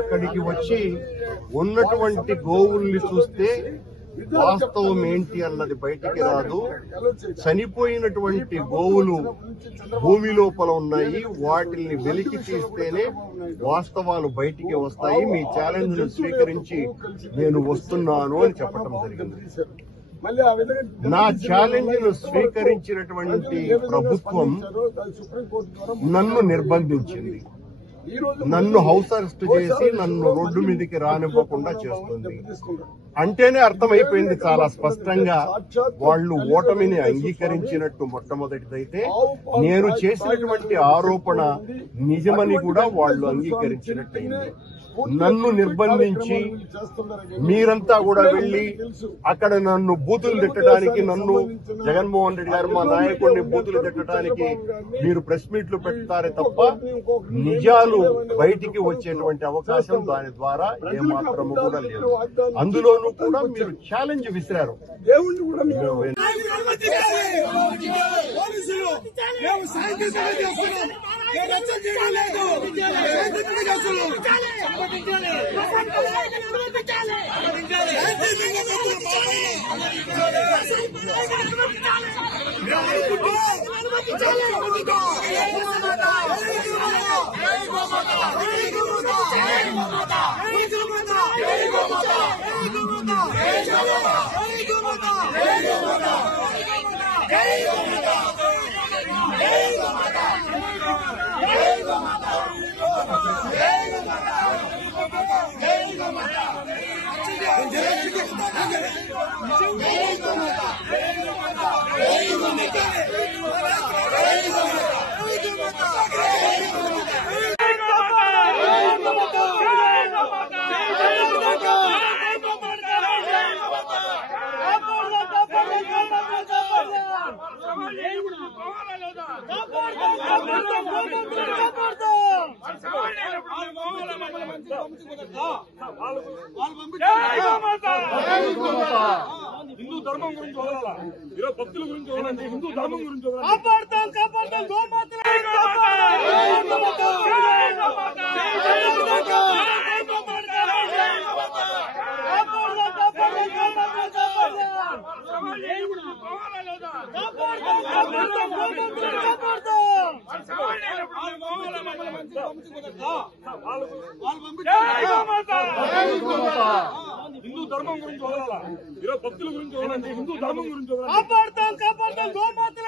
అక్కడికి వచ్చి ఉన్నటువంటి గోవుల్ని చూస్తే వాస్తవం ఏంటి అన్నది బయటికి రాదు. చనిపోయినటువంటి గోవులు భూమి లోపల ఉన్నాయి, వాటిని వెలికి తీస్తేనే వాస్తవాలు బయటికి వస్తాయి. మీ ఛాలెంజ్ ను స్వీకరించి నేను వస్తున్నాను అని చెప్పడం జరిగింది. నా ఛాలెంజ్ ను స్వీకరించినటువంటి ప్రభుత్వం నన్ను నిర్బంధించింది, నన్ను హౌస్ అరెస్ట్ చేసి నన్ను రోడ్డు మీదకి రానివ్వకుండా చేస్తుంది. అంటేనే అర్థమైపోయింది చాలా స్పష్టంగా వాళ్ళు ఓటమిని అంగీకరించినట్టు. మొట్టమొదటిదైతే నేను చేసినటువంటి ఆరోపణ నిజమని కూడా వాళ్ళు అంగీకరించినట్టయింది. నన్ను నిర్బంధించి మీరంతా కూడా వెళ్లి అక్కడ నన్ను బూతులు తిట్టడానికి, నన్ను జగన్మోహన్ రెడ్డి గారు మా నాయకుడిని బూతులు తిట్టడానికి మీరు ప్రెస్ మీట్లు పెడతారే తప్ప నిజాలు బయటికి వచ్చేటువంటి అవకాశం దాని ద్వారా ఏమాత్రము కూడా లేదు. అందులోనూ కూడా మీరు ఛాలెంజ్ విసిరారు. హిందూ ధర్మం గురించి వదలాలా, ఈరోజు భక్తుల గురించి వదలండి, హిందూ ధర్మం గురించి వదలండి. హిందూ ధర్మం గురించి వదలాలా, ఈరోజు భక్తుల గురించి వదలండి, హిందూ ధర్మం గురించి వదలండి.